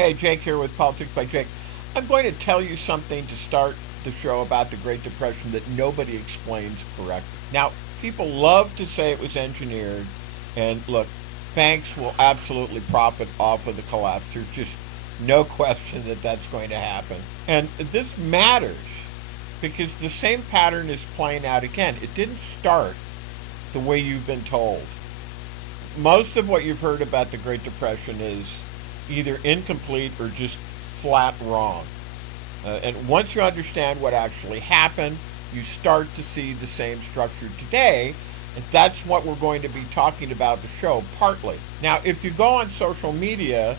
Hey, Jake here with Politics by Jake. I'm going to tell you something to start the show about the Great Depression that nobody explains correctly. Now, people love to say it was engineered, and look, banks will absolutely profit off of the collapse. There's just no question that that's going to happen. And this matters because the same pattern is playing out again. It didn't start the way you've been told. Most of what you've heard about the Great Depression is either incomplete or just flat wrong. And once you understand what actually happened, you start to see the same structure today, and that's what we're going to be talking about the show partly. Now, if you go on social media,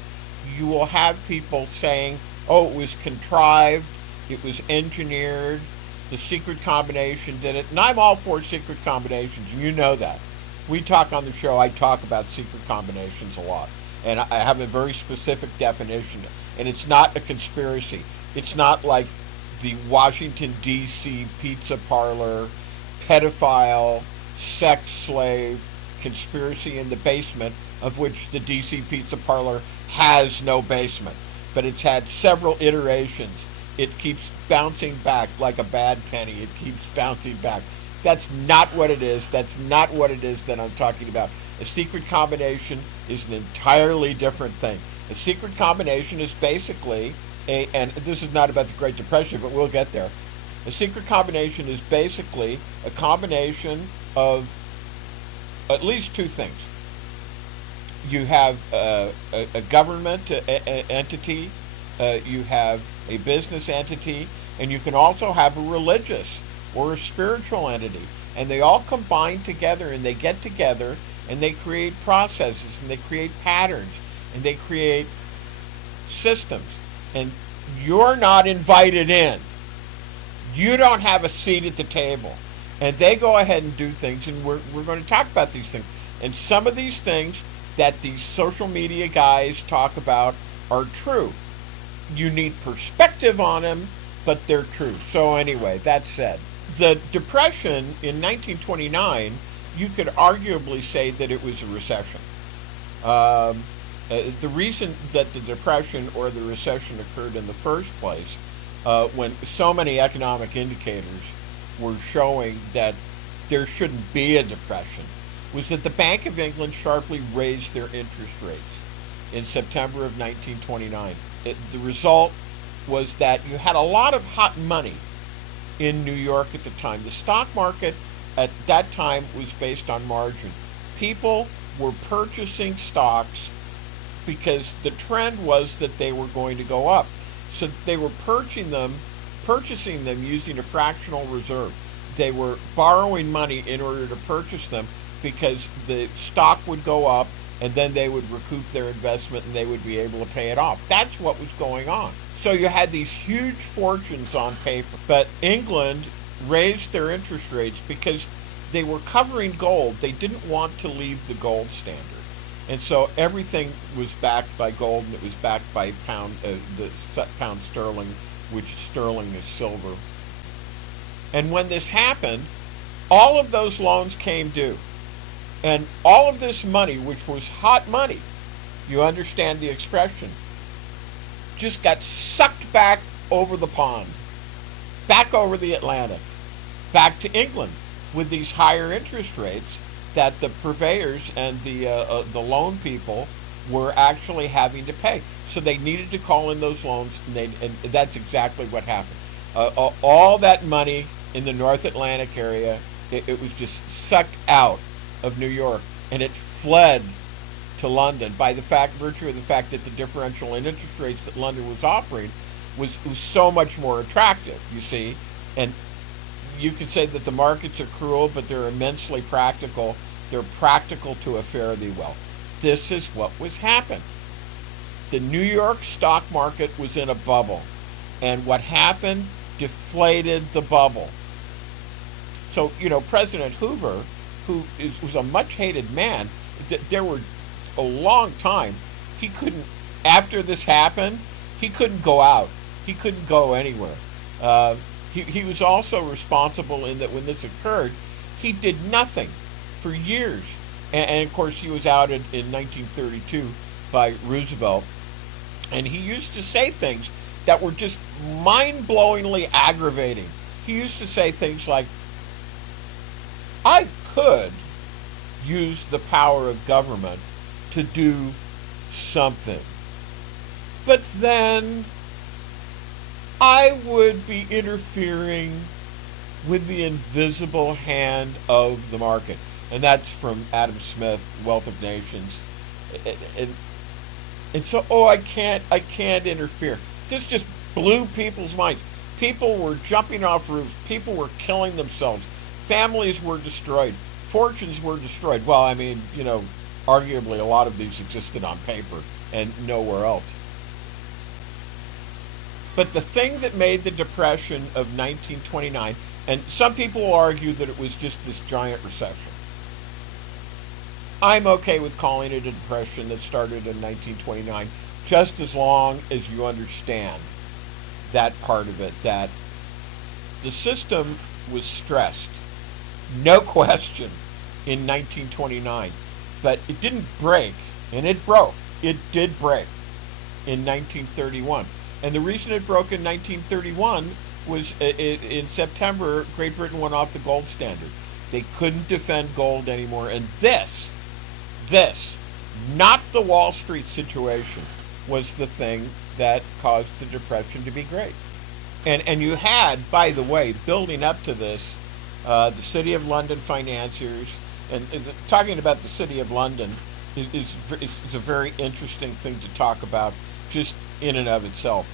you will have people saying, oh, it was contrived, it was engineered, the secret combination did it. And I'm all for secret combinations, and you know that. We talk on the show, I talk about secret combinations a lot. And I have a very specific definition. And it's not a conspiracy. It's not like the Washington, D.C. pizza parlor, pedophile, sex slave conspiracy in the basement, of which the D.C. pizza parlor has no basement. But it's had several iterations. It keeps bouncing back like a bad penny. It keeps bouncing back. That's not what it is. That's not what it is that I'm talking about. A secret combination is an entirely different thing. A secret combination is basically and this is not about the Great Depression, but we'll get there. A secret combination is basically a combination of at least two things. You have a government entity, you have a business entity, and you can also have a religious or a spiritual entity. And they all combine together and they get together and they create processes and they create patterns and they create systems. And you're not invited in. You don't have a seat at the table. And they go ahead and do things, and we're going to talk about these things. And some of these things that these social media guys talk about are true. You need perspective on them, but they're true. So anyway, that said, the Depression in 1929, you could arguably say that it was a recession. The reason that the Depression or the recession occurred in the first place, when so many economic indicators were showing that there shouldn't be a depression, was that the Bank of England sharply raised their interest rates in September of 1929. The result was that you had a lot of hot money in New York at the time. The stock market at that time was based on margin. People were purchasing stocks because the trend was that they were going to go up. So they were purchasing them using a fractional reserve. They were borrowing money in order to purchase them because the stock would go up and then they would recoup their investment and they would be able to pay it off. That's what was going on. So you had these huge fortunes on paper, but England raised their interest rates because they were covering gold. They didn't want to leave the gold standard. And so everything was backed by gold, and it was backed by the pound sterling, which sterling is silver. And when this happened, all of those loans came due. And all of this money, which was hot money, you understand the expression, just got sucked back over the pond, back over the Atlantic, back to England with these higher interest rates that the purveyors and the loan people were actually having to pay. So they needed to call in those loans, and that's exactly what happened. All that money in the North Atlantic area, it was just sucked out of New York, and it fled to London by virtue of the fact that the differential in interest rates that London was offering was so much more attractive, you see. And you can say that the markets are cruel, but they're immensely practical. They're practical to a fare thee well. This is what was happening. The New York stock market was in a bubble, and what happened deflated the bubble. So, President Hoover, who was a much hated man, there were a long time he couldn't, after this happened, he couldn't go out. He couldn't go anywhere. He was also responsible in that when this occurred, he did nothing for years. And of course, he was outed in 1932 by Roosevelt And he used to say things that were just mind-blowingly aggravating. He used to say things like, I could use the power of government to do something, but then I would be interfering with the invisible hand of the market. And that's from Adam Smith, Wealth of Nations. And so, I can't interfere. This just blew people's minds. People were jumping off roofs. People were killing themselves. Families were destroyed. Fortunes were destroyed. Well, I mean, arguably a lot of these existed on paper and nowhere else. But the thing that made the Depression of 1929, and some people will argue that it was just this giant recession. I'm okay with calling it a depression that started in 1929, just as long as you understand that part of it, that the system was stressed, no question, in 1929. But it didn't break, and it broke. It did break in 1931. And the reason it broke in 1931 was in September, Great Britain went off the gold standard. They couldn't defend gold anymore. And this, not the Wall Street situation, was the thing that caused the Depression to be great. And you had, by the way, building up to this, the City of London financiers, and talking about the City of London is a very interesting thing to talk about just in and of itself.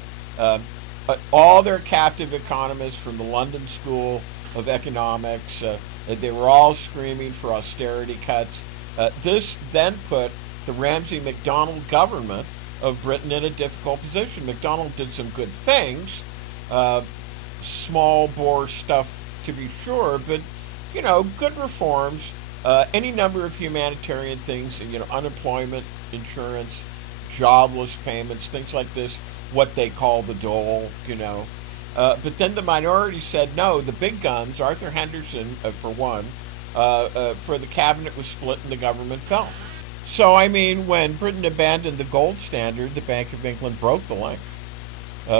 All their captive economists from the London School of Economics, they were all screaming for austerity cuts. This then put the Ramsay MacDonald government of Britain in a difficult position. MacDonald did some good things, small bore stuff to be sure, but good reforms, any number of humanitarian things, unemployment insurance, jobless payments, things like this, what they call the dole, But then the minority said no. The big guns, Arthur Henderson, for one, for the cabinet was split and the government fell. So, when Britain abandoned the gold standard, the Bank of England broke the link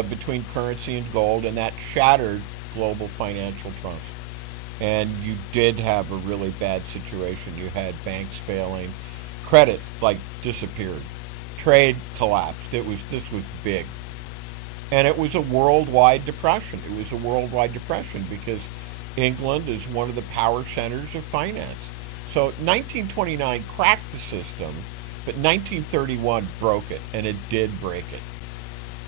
between currency and gold, and that shattered global financial trust. And you did have a really bad situation. You had banks failing. Credit, disappeared. Trade collapsed. This was big. And it was a worldwide depression. It was a worldwide depression because England is one of the power centers of finance. So 1929 cracked the system, but 1931 broke it, and it did break it.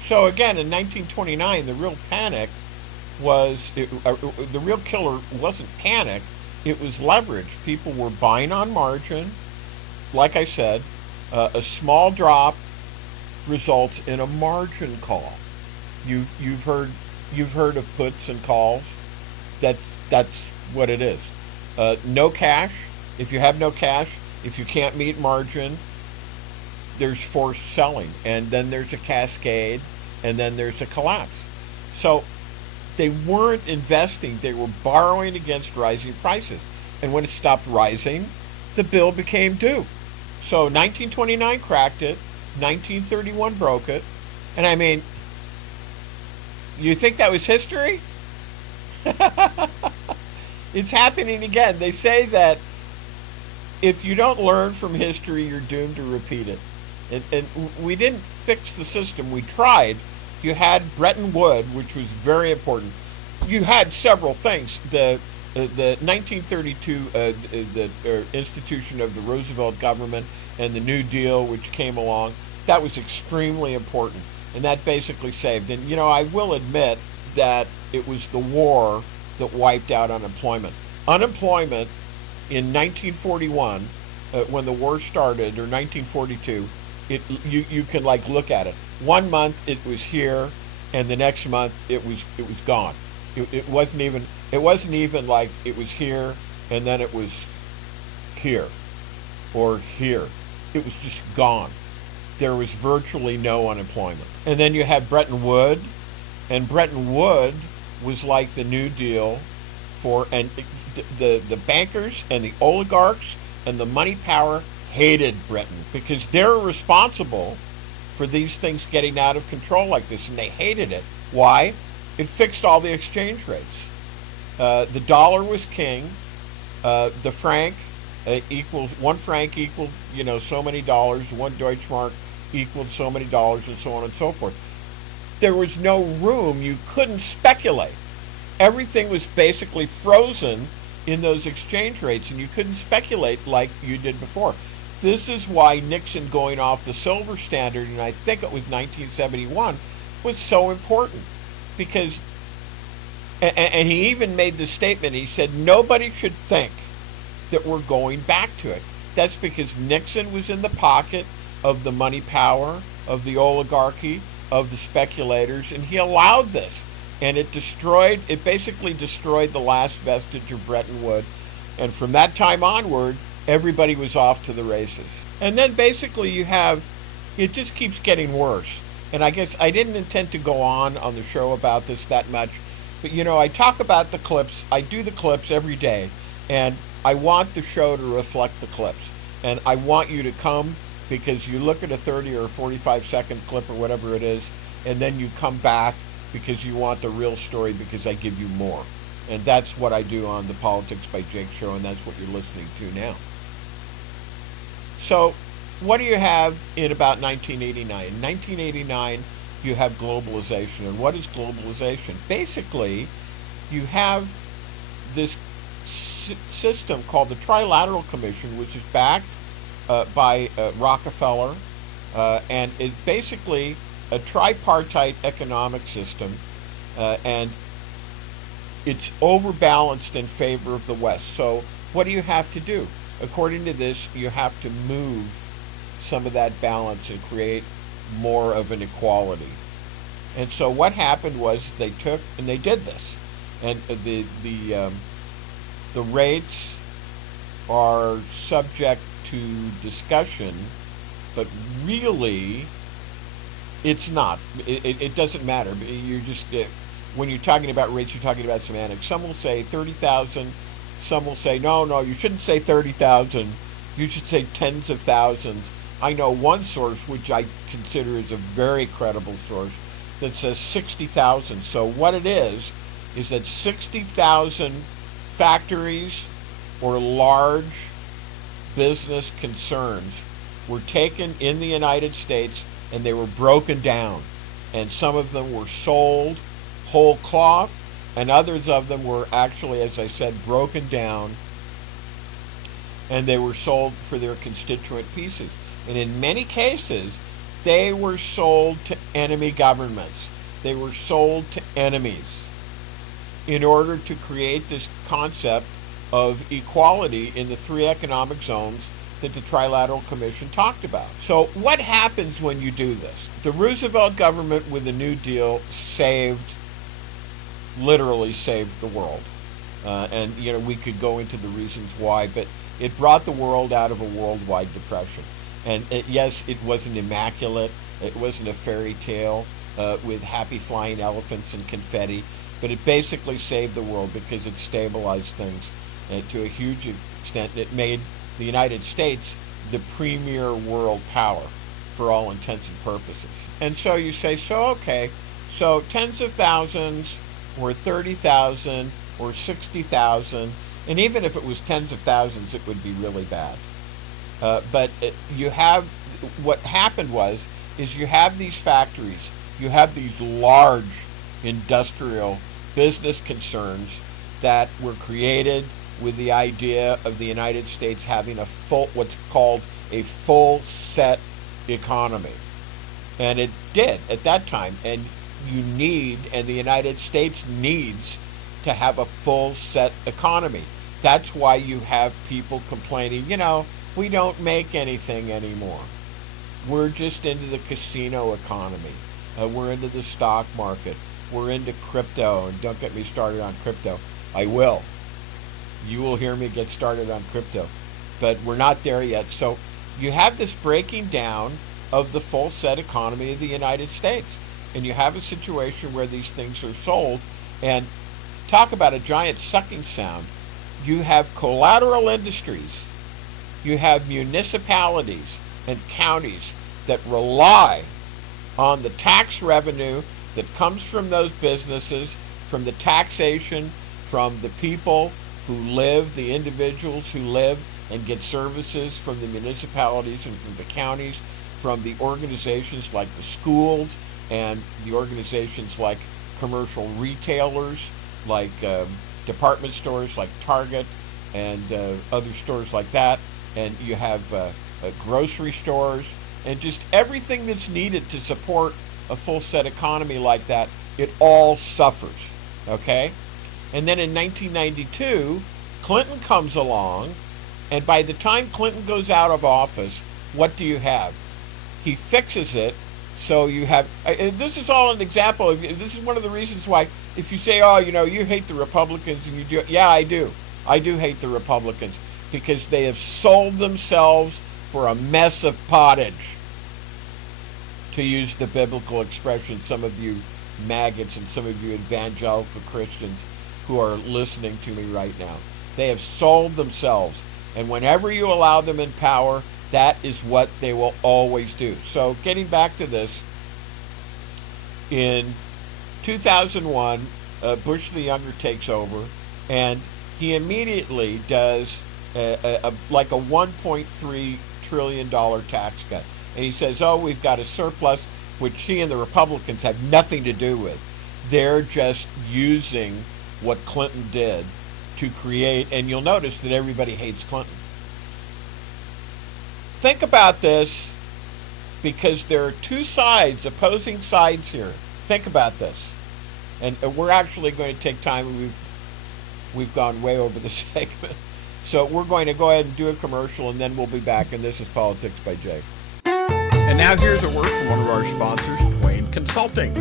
So again, in 1929, the real panic was, the real killer wasn't panic, it was leverage. People were buying on margin. Like I said, a small drop results in a margin call. You've heard of puts and calls. That's what it is. No cash. If you have no cash, if you can't meet margin, there's forced selling, and then there's a cascade, and then there's a collapse. So they weren't investing, they were borrowing against rising prices. And when it stopped rising, the bill became due. So 1929 cracked it, 1931 broke it, and you think that was history? It's happening again. They say that if you don't learn from history, you're doomed to repeat it. And we didn't fix the system. We tried. You had Bretton Woods, which was very important. You had several things. The 1932 institution of the Roosevelt government and the New Deal, which came along, that was extremely important. And that basically saved. And, I will admit that it was the war that wiped out unemployment. Unemployment in 1941, when the war started, or 1942, you can look at it. 1 month it was here, and the next month it was gone. It wasn't even like it was here and then it was here or here. It was just gone. There was virtually no unemployment. And then you had Bretton Woods, and Bretton Woods was like the New Deal and the bankers and the oligarchs and the money power hated Britain because they're responsible for these things getting out of control like this, and they hated it. Why? It fixed all the exchange rates. The dollar was king. The franc equals one franc equaled so many dollars. One Deutschmark equaled so many dollars, and so on and so forth. There was no room. You couldn't speculate. Everything was basically frozen in those exchange rates, and you couldn't speculate like you did before. This is why Nixon going off the silver standard, and I think it was 1971, was so important. Because, and he even made the statement, he said, nobody should think that we're going back to it. That's because Nixon was in the pocket of the money power, of the oligarchy, of the speculators, and he allowed this. And it basically destroyed the last vestige of Bretton Woods. And from that time onward, everybody was off to the races. And then basically it just keeps getting worse. And I guess I didn't intend to go on the show about this that much. But I talk about the clips. I do the clips every day. And I want the show to reflect the clips. And I want you to come, because you look at a 30 or 45-second clip or whatever it is, and then you come back because you want the real story, because I give you more. And that's what I do on the Politics by Jake show, and that's what you're listening to now. So what do you have in about 1989? In 1989, you have globalization. And what is globalization? Basically, you have this system called the Trilateral Commission, which is backed by Rockefeller, and it's basically a tripartite economic system, and it's overbalanced in favor of the West. So what do you have to do? According to this, you have to move some of that balance and create more of an equality. And so what happened was they took and they did this, and the rates are subject to discussion, but really it's not. It doesn't matter. You're just when you're talking about rates, you're talking about semantics. Some will say 30,000. Some will say no, you shouldn't say 30,000. You should say tens of thousands. I know one source, which I consider is a very credible source, that says 60,000. So what it is that 60,000 factories or large business concerns were taken in the United States, and they were broken down. And some of them were sold whole cloth, and others of them were actually, as I said, broken down, and they were sold for their constituent pieces. And in many cases, they were sold to enemy governments. They were sold to enemies in order to create this concept of equality in the three economic zones that the Trilateral Commission talked about. So what happens when you do this? The Roosevelt government with the New Deal literally saved the world. And we could go into the reasons why, but it brought the world out of a worldwide depression. And yes, it wasn't immaculate. It wasn't a fairy tale with happy flying elephants and confetti, but it basically saved the world because it stabilized things to a huge extent. It made the United States the premier world power for all intents and purposes. And so you say, so tens of thousands or 30,000 or 60,000, and even if it was tens of thousands, it would be really bad. But what happened is you have these factories, you have these large industrial business concerns that were created with the idea of the United States having what's called a full set economy. And it did at that time. And the United States needs to have a full set economy. That's why you have people complaining, we don't make anything anymore. We're just into the casino economy. We're into the stock market. We're into crypto. And don't get me started on crypto. I will. You will hear me get started on crypto. But we're not there yet. So you have this breaking down of the full set economy of the United States. And you have a situation where these things are sold. And talk about a giant sucking sound. You have collateral industries. You have municipalities and counties that rely on the tax revenue that comes from those businesses, from the taxation, from the people who live, the individuals who live and get services from the municipalities and from the counties, from the organizations like the schools and the organizations like commercial retailers, like department stores like Target and other stores like that. And you have grocery stores and just everything that's needed to support a full set economy like that. It all suffers, okay? And then in 1992, Clinton comes along, and by the time Clinton goes out of office, what do you have? He fixes it, so you have, this is all an example of, this is one of the reasons why, if you say, oh, you hate the Republicans, and you do, yeah, I do. I do hate the Republicans, because they have sold themselves for a mess of pottage, to use the biblical expression, some of you maggots and some of you evangelical Christians who are listening to me right now. They have sold themselves, and whenever you allow them in power, that is what they will always do. So getting back to this, in 2001, Bush the Younger takes over, and he immediately does like a $1.3 trillion tax cut. And he says, oh, we've got a surplus, which he and the Republicans have nothing to do with. They're just using what Clinton did to create, and you'll notice that everybody hates Clinton. Think about this, because there are two sides, opposing sides here. Think about this. And we're actually going to take time, and we've gone way over the segment. So we're going to go ahead and do a commercial, and then we'll be back, and this is Politics by Jake. And now here's a word from one of our sponsors, Twain Consulting.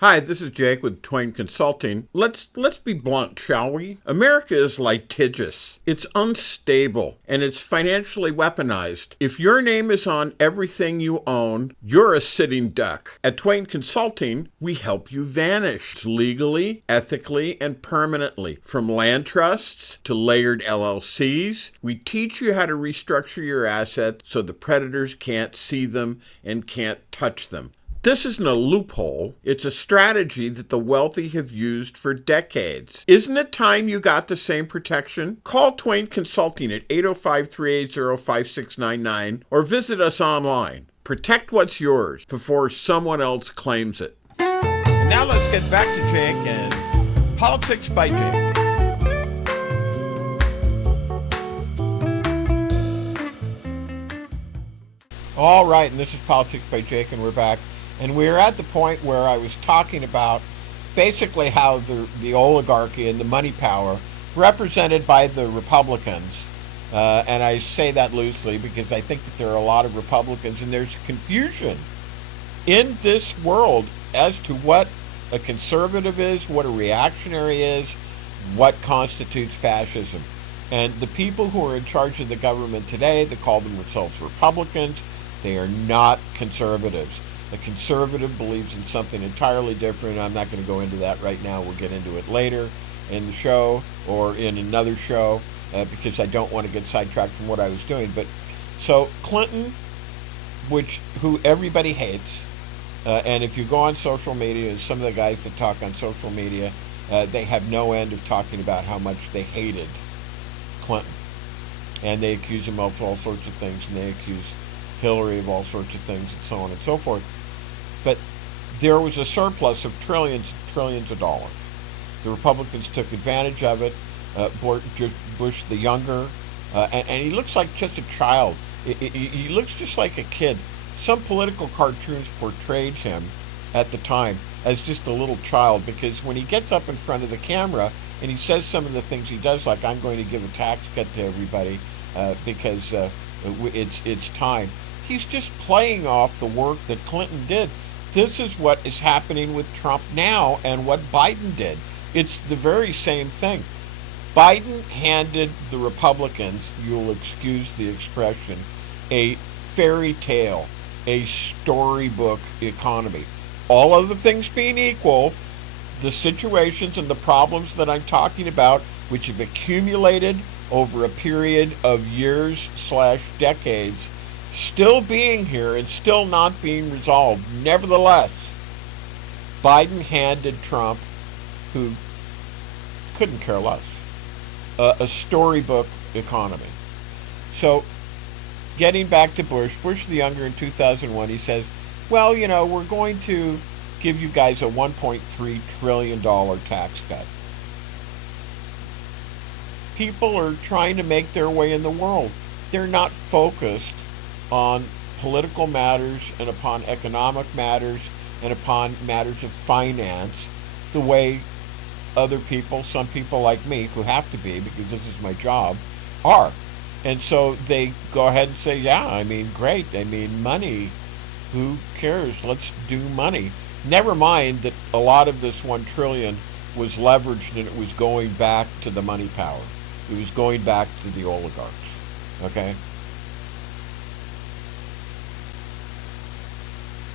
Hi, this is Jake with Twain Consulting. Let's be blunt, shall we? America is litigious. It's unstable, and it's financially weaponized. If your name is on everything you own, you're a sitting duck. At Twain Consulting, we help you vanish legally, ethically, and permanently. From land trusts to layered LLCs, we teach you how to restructure your assets so the predators can't see them and can't touch them. This isn't a loophole. It's a strategy that the wealthy have used for decades. Isn't it time you got the same protection? Call Twain Consulting at 805-380-5699 or visit us online. Protect what's yours before someone else claims it. And now let's get back to Jake and Politics by Jake. All right, and this is Politics by Jake, and we're back. And we're at the point where I was talking about basically how the oligarchy and the money power represented by the Republicans, and I say that loosely because I think that there are a lot of Republicans, and there's confusion in this world as to what a conservative is, what a reactionary is, what constitutes fascism. And the people who are in charge of the government today, they call themselves Republicans. They are not conservatives. A conservative believes in something entirely different. I'm not going to go into that right now. We'll get into it later in the show or in another show because I don't want to get sidetracked from what I was doing. But so Clinton, who everybody hates, and if you go on social media, and some of the guys that talk on social media, they have no end of talking about how much they hated Clinton. And they accuse him of all sorts of things, and they accuse Hillary of all sorts of things, and so on and so forth. But there was a surplus of trillions of dollars. The Republicans took advantage of it. Bush the Younger, and he looks like just a child. He looks just like a kid. Some political cartoons portrayed him at the time as just a little child, because when he gets up in front of the camera and he says some of the things he does, like, I'm going to give a tax cut to everybody because it's time. He's just playing off the work that Clinton did. This is what is happening with Trump now and what Biden did. It's the very same thing. Biden handed the Republicans, you'll excuse the expression, a fairy tale, a storybook economy. All other things being equal, the situations and the problems that I'm talking about, which have accumulated over a period of years/decades, still being here and still not being resolved. Nevertheless, Biden handed Trump, who couldn't care less, a storybook economy. So, getting back to Bush the Younger in 2001, he says, well, we're going to give you guys a $1.3 trillion tax cut. People are trying to make their way in the world. They're not focused on political matters and upon economic matters and upon matters of finance the way other people, some people like me, who have to be because this is my job, are. And so they go ahead and say, yeah, great. Money. Who cares? Let's do money. Never mind that a lot of this $1 trillion was leveraged and it was going back to the money power. It was going back to the oligarchs. Okay?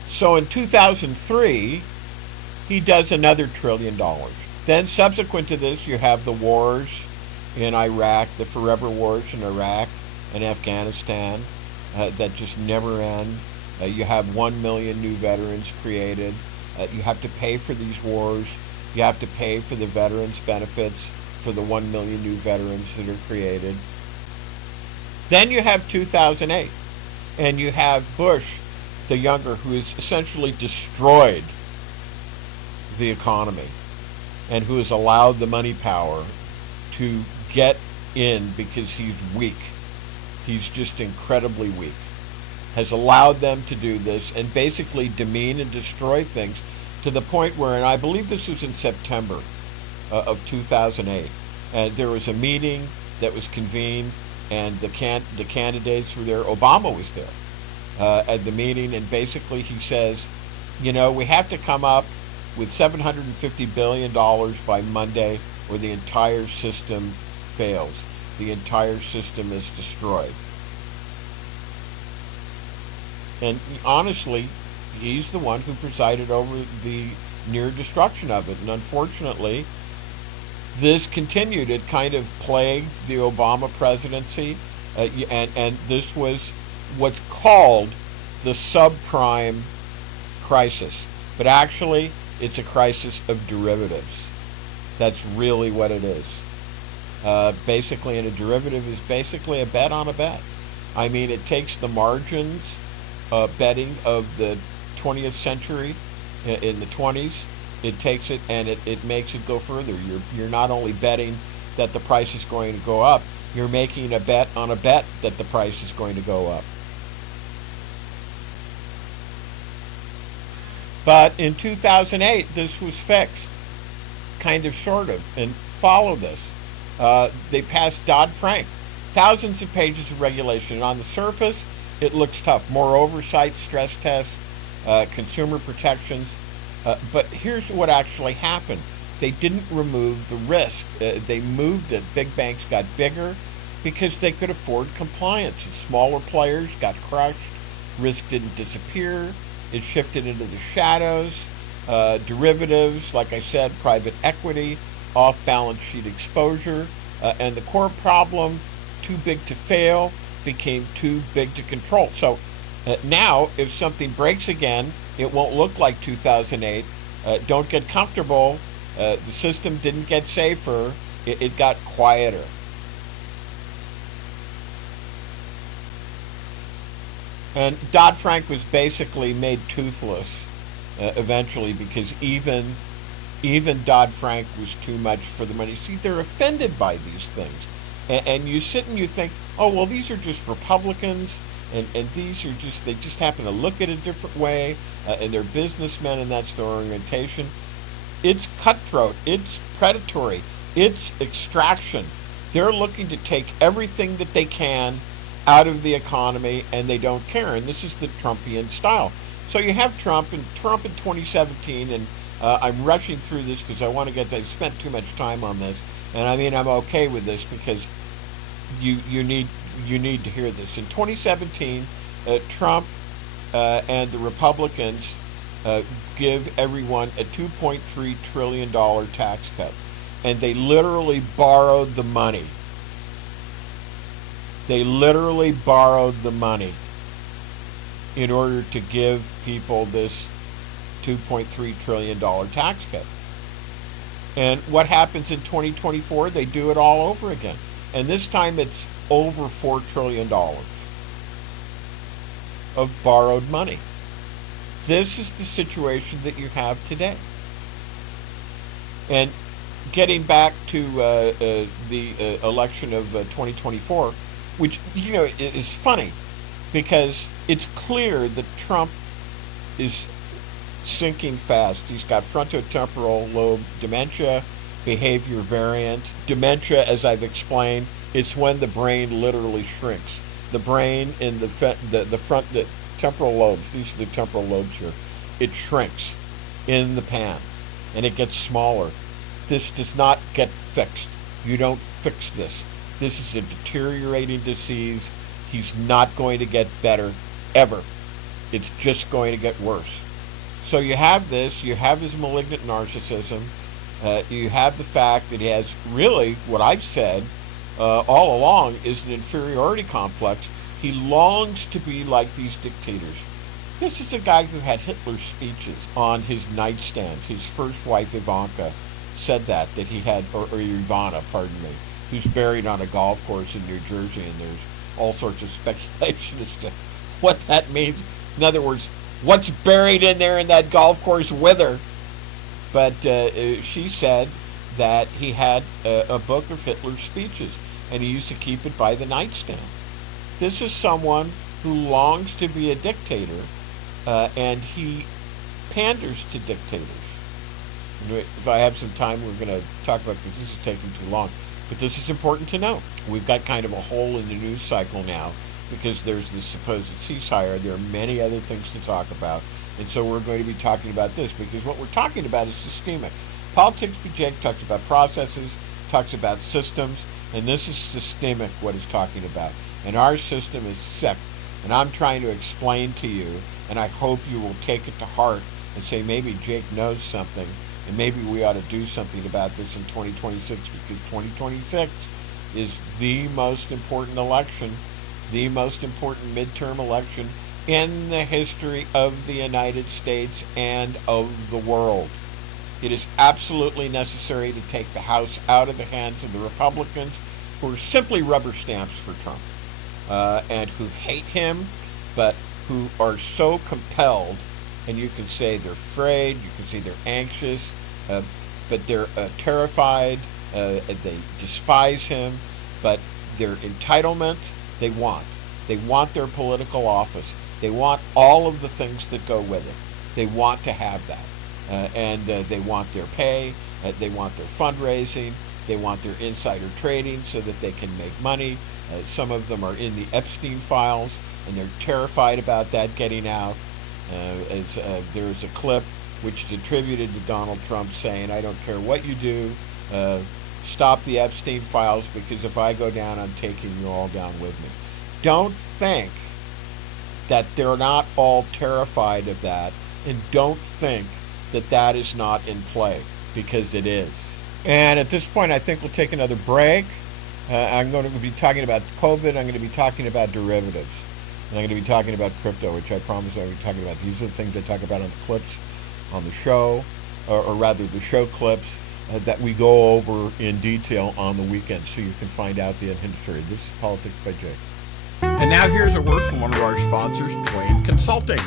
So in 2003, he does another $1 trillion. Then subsequent to this, you have the wars in Iraq, the forever wars in Iraq and Afghanistan that just never end. You have 1 million new veterans created. You have to pay for these wars. You have to pay for the veterans' benefits for the 1 million new veterans that are created. Then you have 2008, and you have Bush the Younger, who has essentially destroyed the economy and who has allowed the money power to get in because he's weak. He's just incredibly weak. Has allowed them to do this and basically demean and destroy things to the point where, and I believe this was in September of 2008, and there was a meeting that was convened and the candidates were there. Obama was there at the meeting, and basically he says, we have to come up with $750 billion by Monday or the entire system fails. The entire system is destroyed. And honestly, he's the one who presided over the near destruction of it. And unfortunately, this continued. It kind of plagued the Obama presidency. And this was what's called the subprime crisis. But actually, it's a crisis of derivatives. That's really what it is. Basically, and a derivative is basically a bet on a bet. It takes the margins betting of the 20th century in the 20s. It takes it and it makes it go further. You're not only betting that the price is going to go up, you're making a bet on a bet that the price is going to go up. But in 2008, this was fixed, kind of, sort of, and follow this. They passed Dodd-Frank, thousands of pages of regulation, and on the surface, it looks tough. More oversight, stress tests, consumer protections. But here's what actually happened. They didn't remove the risk. They moved it. Big banks got bigger because they could afford compliance. And smaller players got crushed. Risk didn't disappear. It shifted into the shadows. Derivatives, like I said, private equity, off-balance sheet exposure. And the core problem, too big to fail, became too big to control. So now, if something breaks again, it won't look like 2008. Don't get comfortable. The system didn't get safer. It got quieter. And Dodd-Frank was basically made toothless eventually because even Dodd-Frank was too much for the money. See, they're offended by these things. And you sit and you think, oh, well, these are just Republicans, and these are just, they just happen to look at it a different way, and they're businessmen, and that's their orientation. It's cutthroat. It's predatory. It's extraction. They're looking to take everything that they can out of the economy, and they don't care. And this is the Trumpian style. So you have Trump in 2017, and I'm rushing through this because I want to get, I've spent too much time on this. And I'm okay with this because you need to hear this. In 2017, Trump and the Republicans give everyone a $2.3 trillion tax cut. And they literally borrowed the money. They literally borrowed the money in order to give people this $2.3 trillion tax cut. And what happens in 2024? They do it all over again. And this time it's over $4 trillion of borrowed money. This is the situation that you have today. And getting back to the election of 2024, which, is funny because it's clear that Trump is sinking fast. He's got frontotemporal lobe dementia, behavior variant. Dementia, as I've explained, it's when the brain literally shrinks. The brain in the temporal lobes, these are the temporal lobes here, it shrinks in the pan and it gets smaller. This does not get fixed. You don't fix this. This is a deteriorating disease. He's not going to get better, ever. It's just going to get worse. So you have this, you have his malignant narcissism, you have the fact that he has really, what I've said all along, is an inferiority complex. He longs to be like these dictators. This is a guy who had Hitler's speeches on his nightstand. His first wife, Ivanka, said that he had, or Ivana, pardon me, who's buried on a golf course in New Jersey, and there's all sorts of speculation as to what that means. In other words, what's buried in there in that golf course with her? But she said that he had a book of Hitler's speeches, and he used to keep it by the nightstand. This is someone who longs to be a dictator, and he panders to dictators. If I have some time, we're going to talk about this. This is taking too long. But this is important to know. We've got kind of a hole in the news cycle now because there's this supposed ceasefire. There are many other things to talk about. And so we're going to be talking about this because what we're talking about is systemic. Politics by Jake talks about processes, talks about systems, and this is systemic, what he's talking about. And our system is sick. And I'm trying to explain to you, and I hope you will take it to heart and say maybe Jake knows something, and maybe we ought to do something about this in 2026, because 2026 is the most important election, the most important midterm election in the history of the United States and of the world. It is absolutely necessary to take the House out of the hands of the Republicans, who are simply rubber stamps for Trump, and who hate him, but who are so compelled, and you can say they're afraid, you can say they're anxious, but they're terrified, they despise him, but their entitlement, they want. They want their political office. They want all of the things that go with it. They want to have that. And they want their pay, they want their fundraising, they want their insider trading so that they can make money. Some of them are in the Epstein files, and they're terrified about that getting out. There's a clip which is attributed to Donald Trump saying, I don't care what you do, stop the Epstein files, because if I go down, I'm taking you all down with me. Don't think that they're not all terrified of that, and don't think that that is not in play, because it is. And at this point, I think we'll take another break. I'm going to be talking about COVID. I'm going to be talking about derivatives. And I'm going to be talking about crypto, which I promised I would be talking about. These are the things I talk about on the clips on the show, or rather the show clips that we go over in detail on the weekend, so you can find out the history. This is Politics by Jake. And now here's a word from one of our sponsors, Twain Consulting.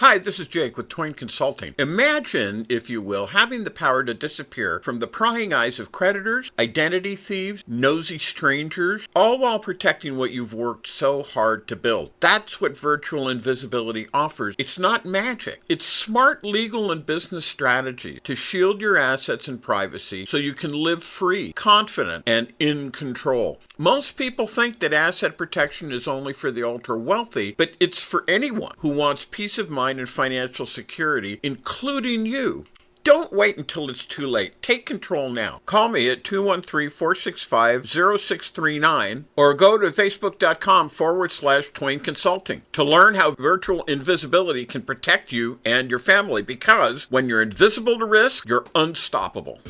Hi, this is Jake with Twain Consulting. Imagine, if you will, having the power to disappear from the prying eyes of creditors, identity thieves, nosy strangers, all while protecting what you've worked so hard to build. That's what virtual invisibility offers. It's not magic. It's smart legal and business strategy to shield your assets and privacy so you can live free, confident, and in control. Most people think that asset protection is only for the ultra-wealthy, but it's for anyone who wants peace of mind and financial security, including you. Don't wait until it's too late. Take control now. Call me at 213-465-0639 or go to facebook.com/Twain Consulting to learn how virtual invisibility can protect you and your family, because when you're invisible to risk, you're unstoppable.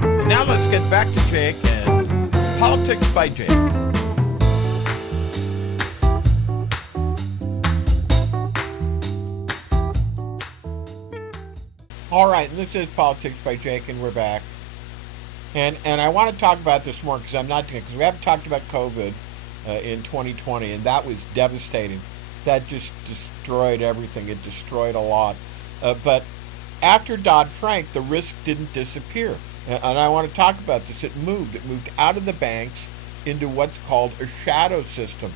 And now let's get back to Jake and Politics by Jake. All right, and this is Politics by Jake, and we're back. And I want to talk about this more because because we haven't talked about COVID in 2020, and that was devastating. That just destroyed everything. It destroyed a lot. But after Dodd-Frank, the risk didn't disappear. And I want to talk about this. It moved. It moved out of the banks into what's called a shadow system.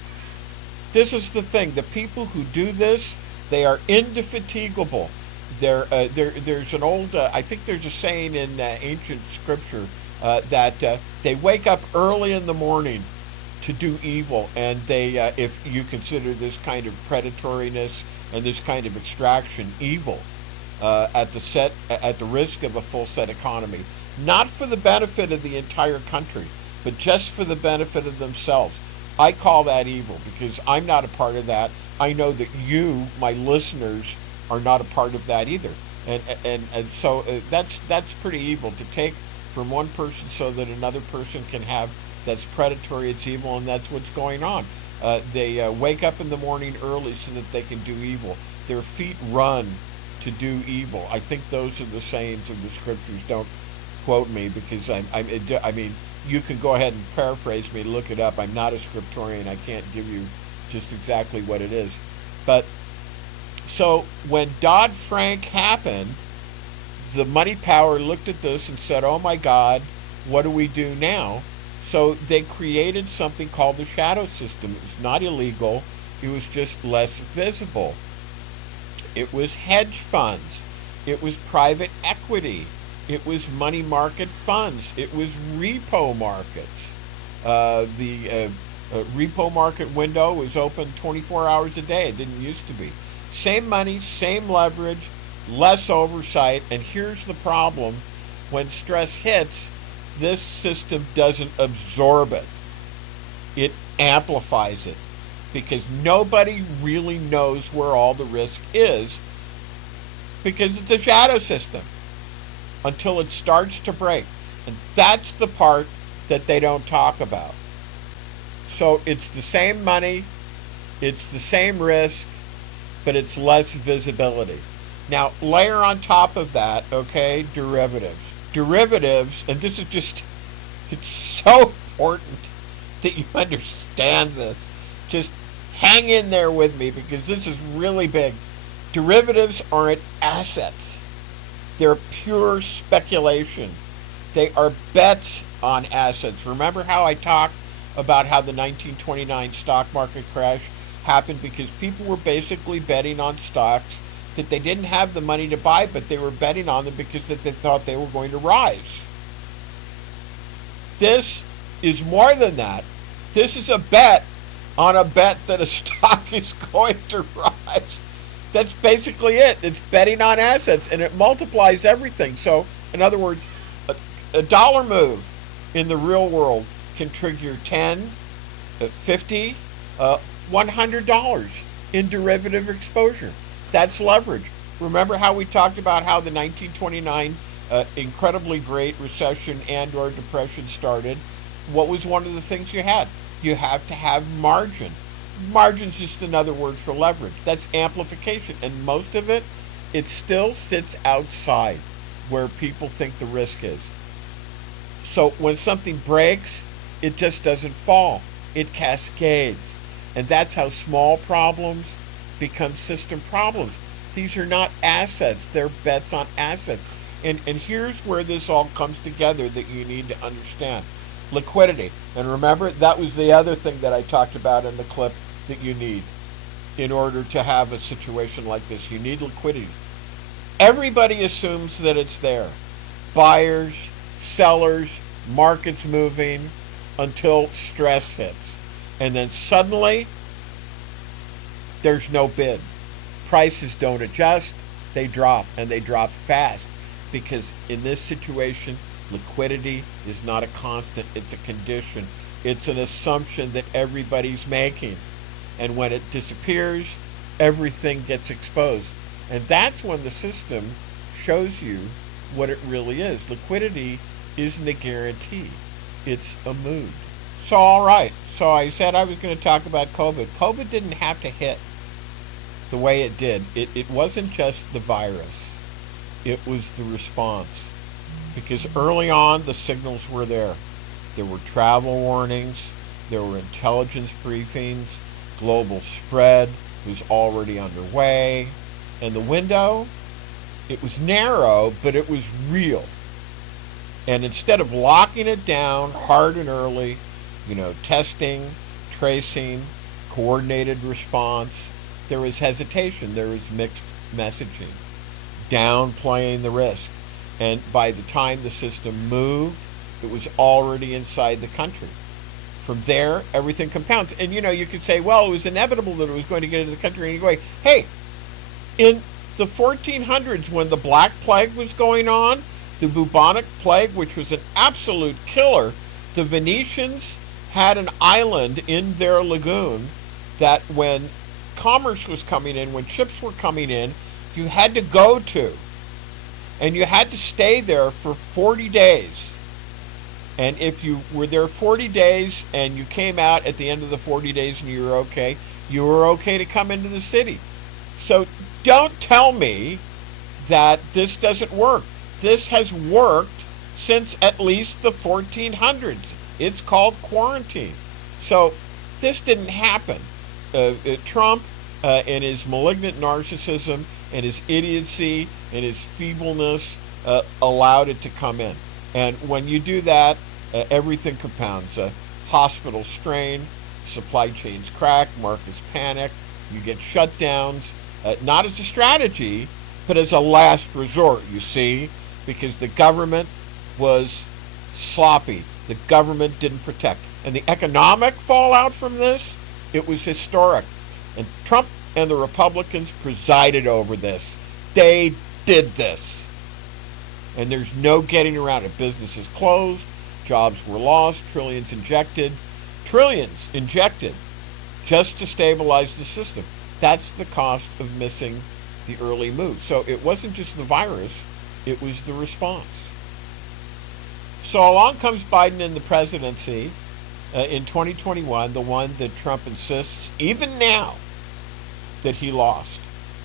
This is the thing. The people who do this, they are indefatigable. There's an old, I think there's a saying in ancient scripture that they wake up early in the morning to do evil, and they, if you consider this kind of predatoriness and this kind of extraction evil, at the risk of a full set economy, not for the benefit of the entire country, but just for the benefit of themselves. I call that evil because I'm not a part of that. I know that you, my listeners, are not a part of that either, and so that's pretty evil to take from one person so that another person can have. That's predatory. It's evil, and that's what's going on. They wake up in the morning early so that they can do evil. Their feet run to do evil. I think those are the sayings of the scriptures. Don't quote me because I mean, you can go ahead and paraphrase me, look it up. I'm not a scriptorian. I can't give you just exactly what it is. But so when Dodd-Frank happened, the money power looked at this and said, oh my God, what do we do now? So they created something called the shadow system. It was not illegal. It was just less visible. It was hedge funds. It was private equity. It was money market funds. It was repo markets. The repo market window was open 24 hours a day. It didn't used to be. Same money, same leverage, less oversight. And here's the problem. When stress hits, this system doesn't absorb it. It amplifies it because nobody really knows where all the risk is because it's a shadow system until it starts to break. And that's the part that they don't talk about. So it's the same money, it's the same risk, but it's less visibility. Now, layer on top of that, okay, derivatives. Derivatives, and this is just, it's so important that you understand this. Just hang in there with me because this is really big. Derivatives aren't assets. They're pure speculation. They are bets on assets. Remember how I talked about how the 1929 stock market crash happened because people were basically betting on stocks that they didn't have the money to buy, but they were betting on them because that they thought they were going to rise. This is more than that. This is a bet on a bet that a stock is going to rise. That's basically it. It's betting on assets, and it multiplies everything. So, in other words, a dollar move in the real world can trigger $10, $50, $100 in derivative exposure. That's leverage. Remember how we talked about how the 1929 incredibly great recession and or depression started? What was one of the things you had? You have to have margin. Margin's just another word for leverage. That's amplification. And most of it, it still sits outside where people think the risk is. So when something breaks, it just doesn't fall. It cascades. And that's how small problems become system problems. These are not assets. They're bets on assets. And here's where this all comes together that you need to understand. Liquidity. And remember, that was the other thing that I talked about in the clip that you need in order to have a situation like this. You need liquidity. Everybody assumes that it's there. Buyers, sellers, markets moving until stress hits. And then suddenly, there's no bid. Prices don't adjust, they drop, and they drop fast. Because in this situation, liquidity is not a constant, it's a condition. It's an assumption that everybody's making. And when it disappears, everything gets exposed. And that's when the system shows you what it really is. Liquidity isn't a guarantee, it's a mood. So, all right. So I said I was going to talk about COVID. COVID didn't have to hit the way it did. It wasn't just the virus. It was the response. Because early on, the signals were there. There were travel warnings. There were intelligence briefings. Global spread was already underway. And the window, it was narrow, but it was real. And instead of locking it down hard and early, testing, tracing, coordinated response, there was hesitation, there was mixed messaging, downplaying the risk. And by the time the system moved, it was already inside the country. From there, everything compounds. And you could say, well, it was inevitable that it was going to get into the country anyway. Hey, in the 1400s, when the Black Plague was going on, the bubonic plague, which was an absolute killer, the Venetians had an island in their lagoon that when commerce was coming in, when ships were coming in, you had to go to. And you had to stay there for 40 days. And if you were there 40 days and you came out at the end of the 40 days and you were okay to come into the city. So don't tell me that this doesn't work. This has worked since at least the 1400s. It's called quarantine. So this didn't happen. Trump, in his malignant narcissism and his idiocy and his feebleness, allowed it to come in. And when you do that, everything compounds. Hospitals strain, supply chains crack, markets panic, you get shutdowns, not as a strategy, but as a last resort, you see, because the government was sloppy. The government didn't protect. And the economic fallout from this, it was historic. And Trump and the Republicans presided over this. They did this. And there's no getting around it. Businesses closed, jobs were lost, trillions injected just to stabilize the system. That's the cost of missing the early move. So it wasn't just the virus, it was the response. So along comes Biden in the presidency in 2021, the one that Trump insists, even now, that he lost,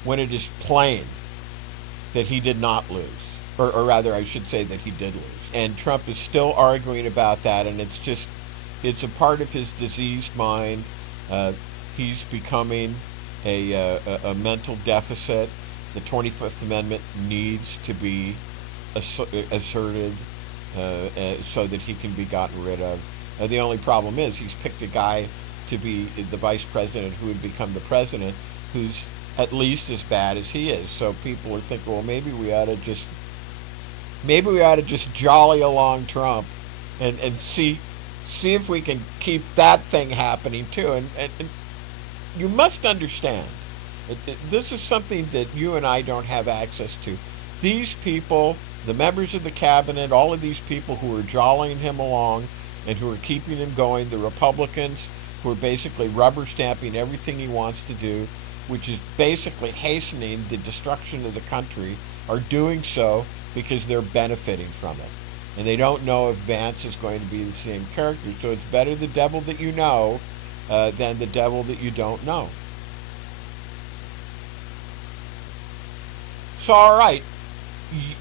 when it is plain that he did not lose. Or rather, I should say that he did lose. And Trump is still arguing about that, and it's a part of his diseased mind. He's becoming a mental deficit. The 25th Amendment needs to be asserted so that he can be gotten rid of. The only problem is he's picked a guy to be the vice president who would become the president, who's at least as bad as he is. So people are thinking, well, maybe we ought to just jolly along Trump and see if we can keep that thing happening too. And you must understand, this is something that you and I don't have access to. These people, the members of the cabinet, all of these people who are jollying him along and who are keeping him going, the Republicans who are basically rubber stamping everything he wants to do, which is basically hastening the destruction of the country, are doing so because they're benefiting from it. And they don't know if Vance is going to be the same character. So it's better the devil that you know than the devil that you don't know. So, all right,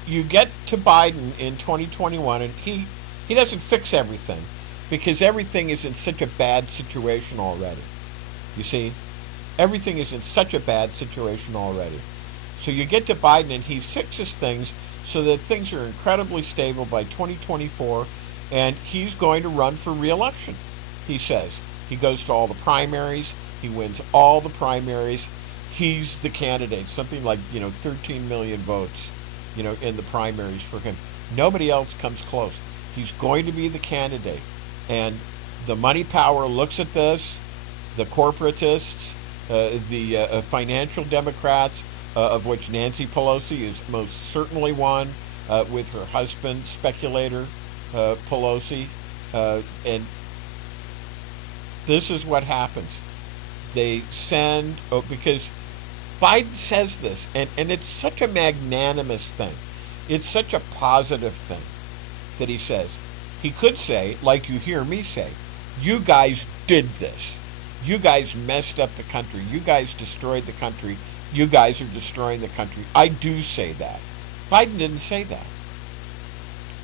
you get to Biden in 2021, and he doesn't fix everything because everything is in such a bad situation already. You see, everything is in such a bad situation already. So you get to Biden, and he fixes things so that things are incredibly stable by 2024, and he's going to run for re-election, he says. He goes to all the primaries. He wins all the primaries. He's the candidate, something like, 13 million votes, in the primaries for him. Nobody else comes close. He's going to be the candidate. And the money power looks at this, the corporatists, the financial Democrats, of which Nancy Pelosi is most certainly one, with her husband, speculator Pelosi. And this is what happens. They send, because Biden says this, and it's such a magnanimous thing. It's such a positive thing that he says. He could say, like you hear me say, You guys did this. You guys messed up the country. You guys destroyed the country. You guys are destroying the country. I do say that. Biden didn't say that.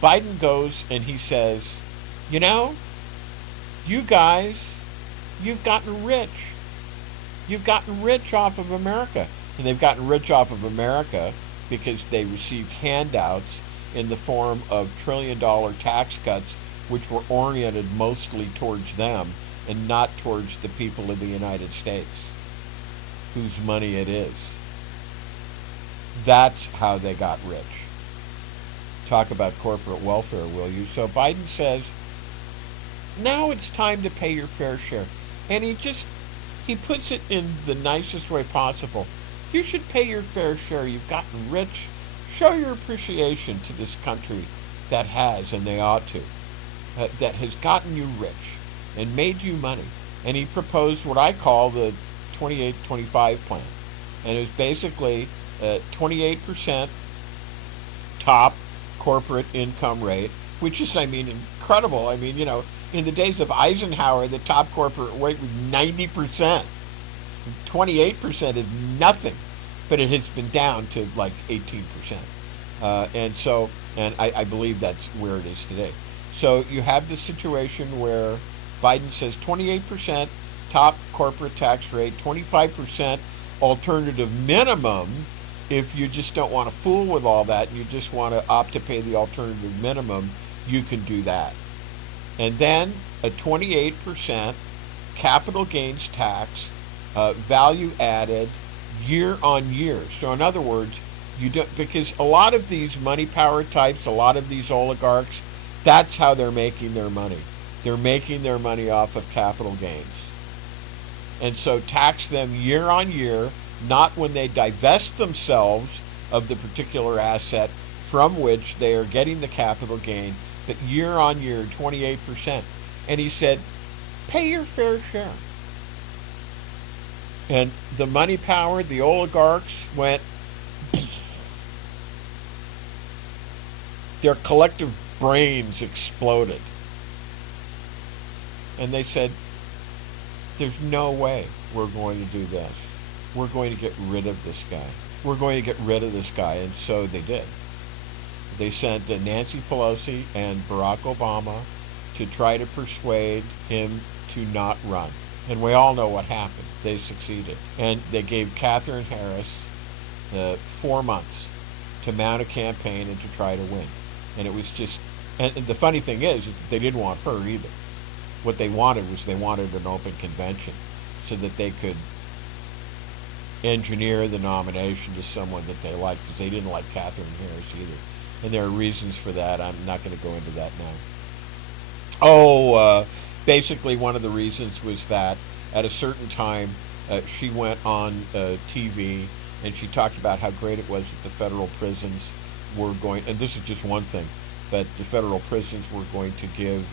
Biden goes and he says, you know, you guys, you've gotten rich. You've gotten rich off of America. And they've gotten rich off of America because they received handouts in the form of trillion-dollar tax cuts, which were oriented mostly towards them and not towards the people of the United States, whose money it is. That's how they got rich. Talk about corporate welfare, will you? So Biden says, now it's time to pay your fair share. And he puts it in the nicest way possible. You should pay your fair share. You've gotten rich. Show your appreciation to this country that has, and they ought to, that has gotten you rich and made you money. And he proposed what I call the 28-25 plan. And it was basically 28% top corporate income rate, which is, incredible. In the days of Eisenhower, the top corporate rate was 90%. 28% is nothing, but it has been down to like 18%. And I believe that's where it is today. So you have this situation where Biden says 28% top corporate tax rate, 25% alternative minimum. If you just don't want to fool with all that and you just want to opt to pay the alternative minimum, you can do that. And then a 28% capital gains tax, value added year on year. So in other words, you don't, because a lot of these money power types, a lot of these oligarchs, that's how they're making their money. They're making their money off of capital gains. And so tax them year on year, not when they divest themselves of the particular asset from which they are getting the capital gain, but year on year, 28%. And he said, pay your fair share. And the money power, the oligarchs went, their collective brains exploded. And they said, there's no way we're going to do this. We're going to get rid of this guy. We're going to get rid of this guy. And so they did. They sent Nancy Pelosi and Barack Obama to try to persuade him to not run. And we all know what happened. They succeeded. And they gave Katherine Harris 4 months to mount a campaign and to try to win. And it was just, and the funny thing is that they didn't want her either. What they wanted was an open convention so that they could engineer the nomination to someone that they liked, because they didn't like Katherine Harris either. And there are reasons for that. I'm not going to go into that now. Basically one of the reasons was that at a certain time she went on TV and she talked about how great it was that the federal prisons were going, and this is just one thing, but the federal prisons were going to give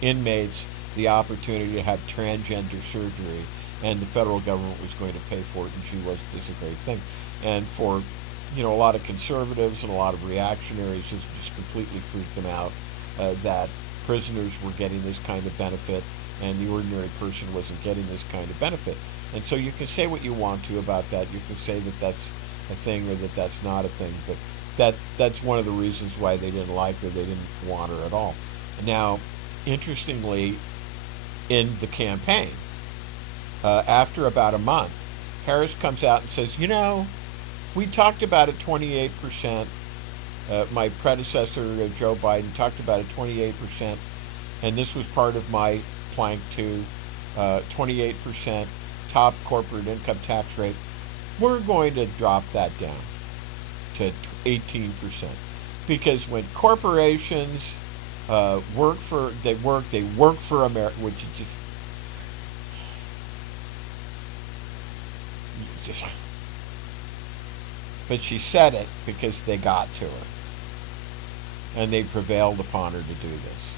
inmates the opportunity to have transgender surgery, and the federal government was going to pay for it, and she was, this is a great thing. And for, a lot of conservatives and a lot of reactionaries, this just completely freaked them out that prisoners were getting this kind of benefit and the ordinary person wasn't getting this kind of benefit. And so you can say what you want to about that. You can say that that's a thing or that that's not a thing, but that's one of the reasons why they didn't like her. They didn't want her at all. Now, interestingly, in the campaign, after about a month, Harris comes out and says, we talked about a 28%. My predecessor, Joe Biden, talked about a 28%, and this was part of my plank too, 28% top corporate income tax rate. We're going to drop that down to 18%, because when corporations work for America, which is just, but she said it because they got to her. And they prevailed upon her to do this.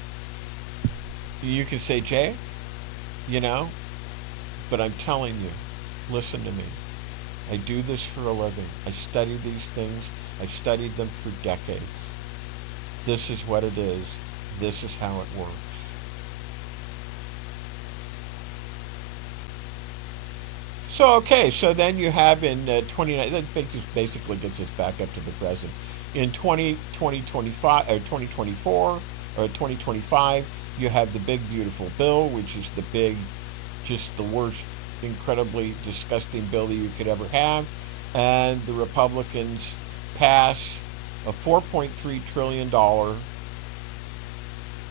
You can say, Jay, but I'm telling you, listen to me. I do this for a living. I study these things. I've studied them for decades. This is what it is. This is how it works. So then you have in 29, basically gets us back up to the present. In 2025, or 2024, or 2025, you have the big beautiful bill, which is the big, just the worst, incredibly disgusting bill that you could ever have. And the Republicans pass a $4.3 trillion,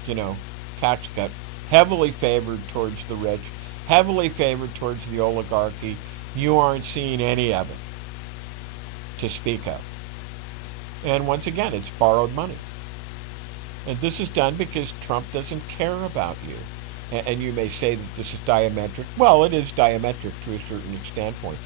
you know, tax cut, heavily favored towards the rich, heavily favored towards the oligarchy. You aren't seeing any of it to speak of. And once again, it's borrowed money. And this is done because Trump doesn't care about you. And you may say that this is diametric. Well, it is diametric to a certain standpoint.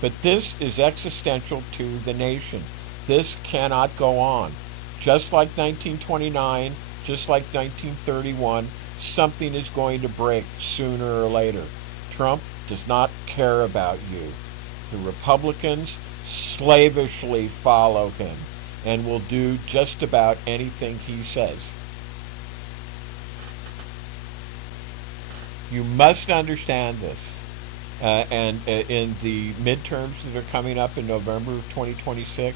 But this is existential to the nation. This cannot go on. Just like 1929, just like 1931, something is going to break sooner or later. Trump does not care about you. The Republicans slavishly follow him and will do just about anything he says. You must understand this. And in the midterms that are coming up in November of 2026,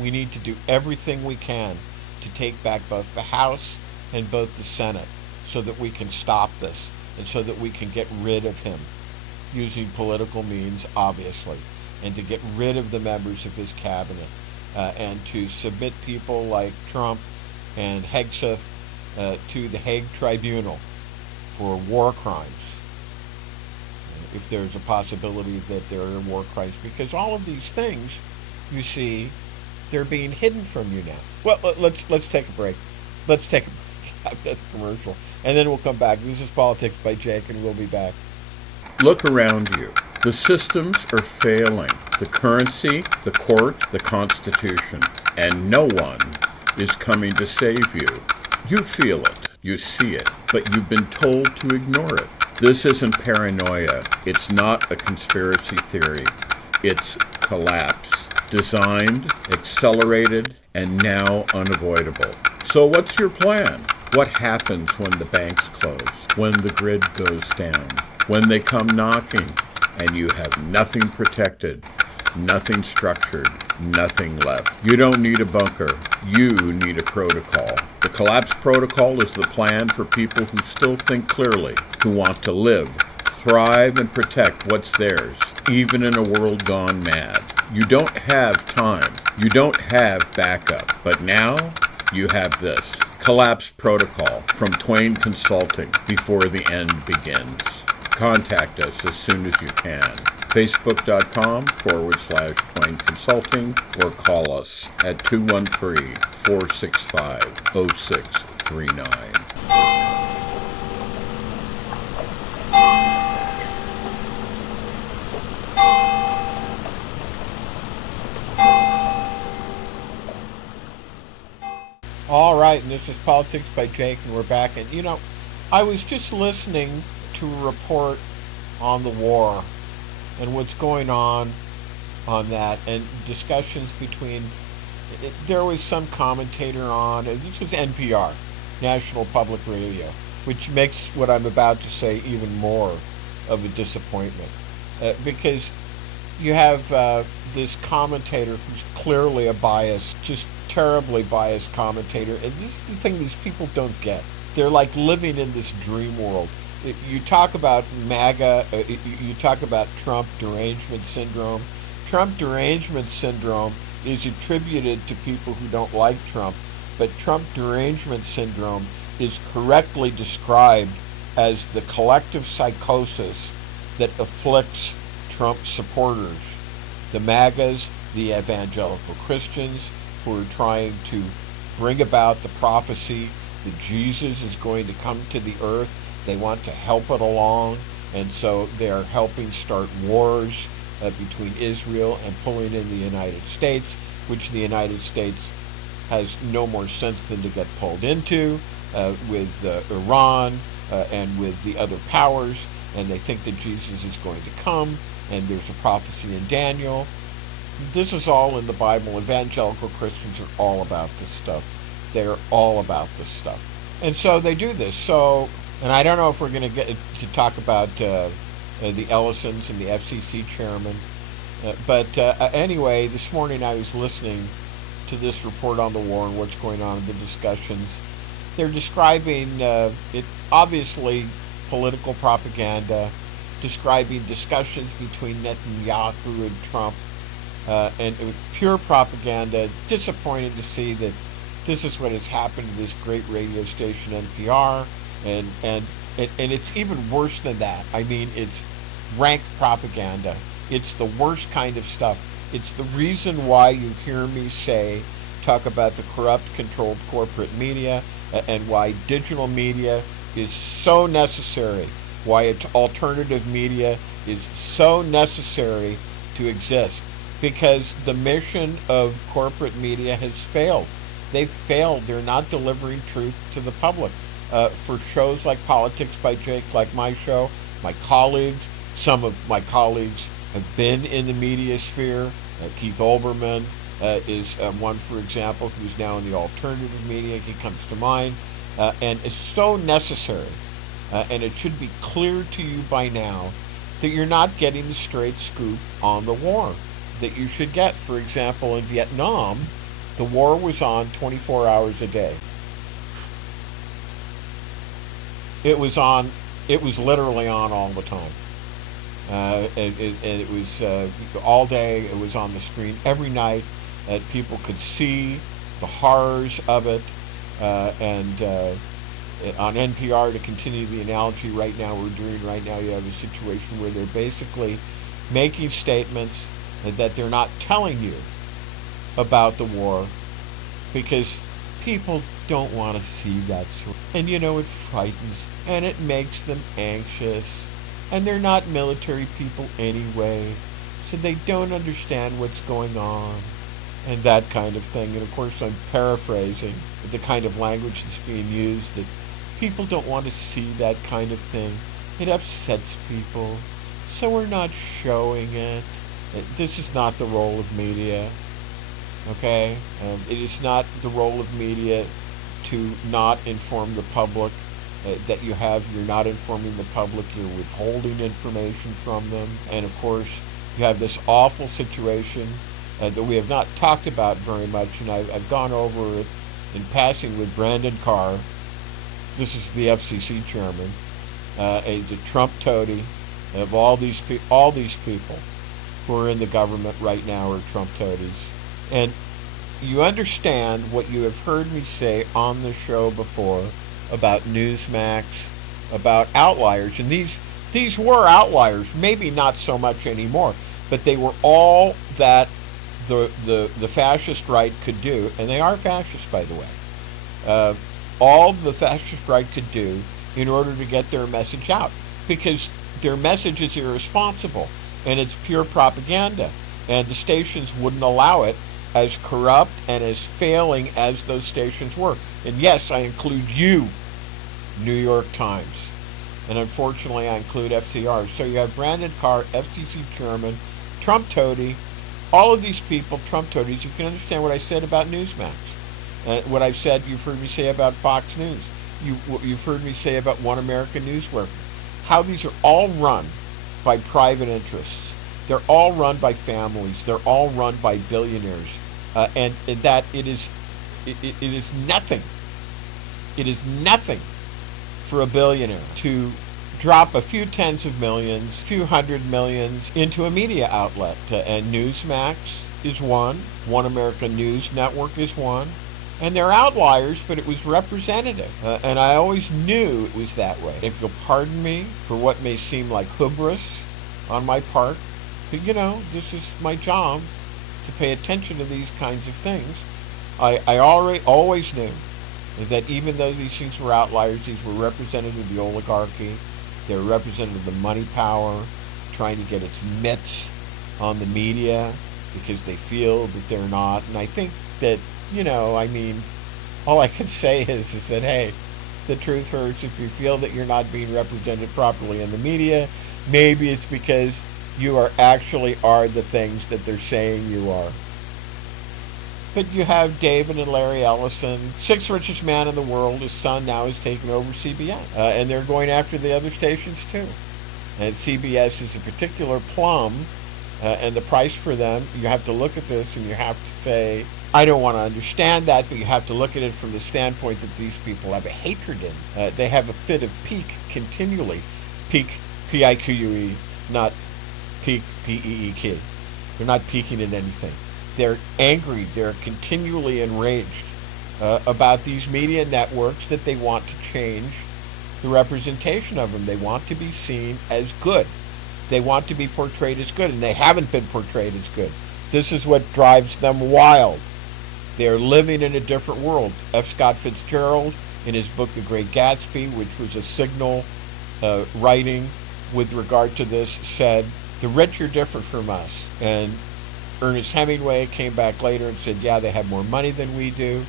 we need to do everything we can to take back both the House and both the Senate so that we can stop this and so that we can get rid of him using political means, obviously, and to get rid of the members of his cabinet and to submit people like Trump and Hegseth to the Hague Tribunal for war crimes, if there's a possibility that there are war crimes, because all of these things, you see, they're being hidden from you now. Well, let's take a break. Let's take a break after the commercial, and then we'll come back. This is Politics by Jake, and we'll be back. Look around you. The systems are failing. The currency, the court, the Constitution, and no one is coming to save you. You feel it, you see it, but you've been told to ignore it. This isn't paranoia. It's not a conspiracy theory. It's collapse. Designed, accelerated, and now unavoidable. So what's your plan? What happens when the banks close? When the grid goes down? When they come knocking and you have nothing protected, nothing structured, nothing left? You don't need a bunker. You need a protocol. The collapse protocol is the plan for people who still think clearly, who want to live, thrive, and protect what's theirs, even in a world gone mad. You don't have time. You don't have backup. But now you have this. Collapse Protocol from Twain Consulting before the end begins. Contact us as soon as you can. Facebook.com/Twain Consulting or call us at 213-465-0639. All right, and this is Politics by Jake, and we're back. And I was just listening to a report on the war and what's going on that, and discussions between. There was some commentator on. This was NPR, National Public Radio, which makes what I'm about to say even more of a disappointment, because you have this commentator who's clearly a biased, just terribly biased commentator, and this is the thing these people don't get. They're like living in this dream world. You talk about MAGA, you talk about Trump derangement syndrome. Trump derangement syndrome is attributed to people who don't like Trump, but Trump derangement syndrome is correctly described as the collective psychosis that afflicts Trump supporters, the MAGAs, the evangelical Christians, who are trying to bring about the prophecy that Jesus is going to come to the earth. They want to help it along, and so they're helping start wars between Israel and pulling in the United States, which the United States has no more sense than to get pulled into with Iran and with the other powers, and they think that Jesus is going to come, and there's a prophecy in Daniel. This is all in the Bible. Evangelical Christians are all about this stuff. They're all about this stuff. And so they do this. So, and I don't know if we're going to get to talk about the Ellisons and the FCC chairman. But anyway, this morning I was listening to this report on the war and what's going on in the discussions. They're describing it, obviously political propaganda, describing discussions between Netanyahu and Trump, and it was pure propaganda. Disappointing to see that this is what has happened to this great radio station NPR, and it's even worse than that. I mean, it's rank propaganda. It's the worst kind of stuff. It's the reason why you hear me talk about the corrupt, controlled corporate media, and why digital media is so necessary, why alternative media is so necessary to exist, because the mission of corporate media has failed. They've failed. They're not delivering truth to the public. For shows like Politics by Jake, like my show, my colleagues, some of my colleagues have been in the media sphere. Keith Olbermann is one, for example, who's now in the alternative media. He comes to mind. And it's so necessary, and it should be clear to you by now that you're not getting the straight scoop on the war that you should get. For example, in Vietnam, the war was on 24 hours a day. It was literally on all the time. And it was all day. It was on the screen every night. People could see the horrors of it. And on NPR, to continue the analogy right now, you have a situation where they're basically making statements that they're not telling you about the war because people don't want to see that sort. And it frightens and it makes them anxious. And they're not military people anyway, so they don't understand what's going on and that kind of thing. And of course, I'm paraphrasing the kind of language that's being used, that people don't want to see that kind of thing. It upsets people, so we're not showing it. This is not the role of media, okay? It is not the role of media to not inform the public. You're not informing the public, you're withholding information from them. And of course, you have this awful situation that we have not talked about very much, and I've gone over it in passing with Brandon Carr. This is the FCC chairman, the Trump toady of all these people who are in the government right now are Trump toadies. And you understand what you have heard me say on the show before about Newsmax, about outliers, and these were outliers, maybe not so much anymore, but they were all that the fascist right could do, and they are fascist, by the way. All the fascist right could do in order to get their message out, because their message is irresponsible and it's pure propaganda, and the stations wouldn't allow it, as corrupt and as failing as those stations were. And yes, I include you, New York Times, and unfortunately I include FCR. So you have Brandon Carr, FCC chairman, Trump toady, all of these people, Trump toadies. You can understand what I said about Newsmax, what I've said, you've heard me say about Fox News, you've heard me say about One American Newsworker, how these are all run by private interests. They're all run by families. They're all run by billionaires, and that it is nothing. It is nothing for a billionaire to drop a few tens of millions, few hundred millions into a media outlet. And Newsmax is one. One American News Network is one. And they're outliers, but it was representative. And I always knew it was that way. If you'll pardon me for what may seem like hubris on my part, but this is my job to pay attention to these kinds of things. I always knew that even though these things were outliers, these were representative of the oligarchy. They were representative of the money power, trying to get its mitts on the media because they feel that they're not. And I think that, all I can say is that, hey, the truth hurts. If you feel that you're not being represented properly in the media, maybe it's because you are the things that they're saying you are. But you have David and Larry Ellison, sixth richest man in the world. His son now has taken over CBS, and they're going after the other stations too. and CBS is a particular plum, and the price for them, you have to look at this and you have to say, I don't want to understand that, but you have to look at it from the standpoint that these people have a hatred in. They have a fit of pique continually. Pique, P-I-Q-U-E, not pique, P-E-E-K. They're not piquing at anything. They're angry. They're continually enraged about these media networks that they want to change the representation of them. They want to be seen as good. They want to be portrayed as good, and they haven't been portrayed as good. This is what drives them wild. They're living in a different world. F. Scott Fitzgerald, in his book The Great Gatsby, which was a signal writing with regard to this, said, the rich are different from us. And Ernest Hemingway came back later and said, yeah, they have more money than we do.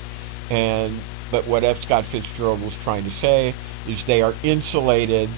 But what F. Scott Fitzgerald was trying to say is they are insulated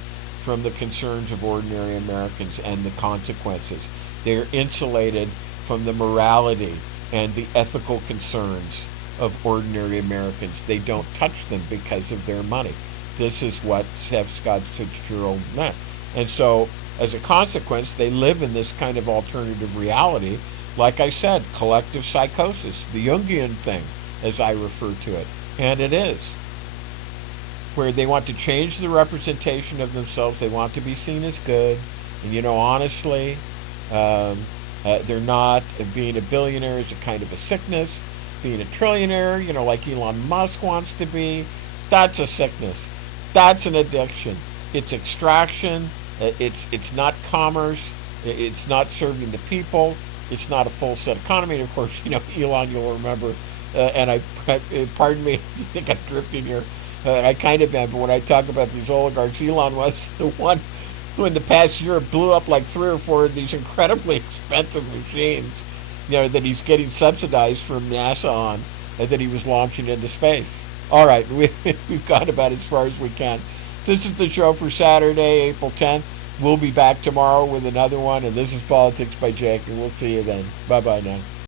from the concerns of ordinary Americans and the consequences. They are insulated from the morality and the ethical concerns of ordinary Americans. They don't touch them because of their money. This is what F. Scott Fitzgerald meant. And so, as a consequence, they live in this kind of alternative reality. Like I said, collective psychosis, the Jungian thing, as I refer to it. And it is. Where they want to change the representation of themselves. They want to be seen as good. And, honestly, they're not. Being a billionaire is a kind of a sickness. Being a trillionaire, like Elon Musk wants to be, that's a sickness. That's an addiction. It's extraction. It's not commerce. It's not serving the people. It's not a full set economy. And of course, Elon, you'll remember, and pardon me, you think I'm drifting here. I kind of am, but when I talk about these oligarchs, Elon was the one who in the past year blew up like 3 or 4 of these incredibly expensive machines, that he's getting subsidized from NASA on, that he was launching into space. All right, we've gone about as far as we can. This is the show for Saturday, April 10th. We'll be back tomorrow with another one, and this is Politics by Jake, and we'll see you then. Bye-bye now.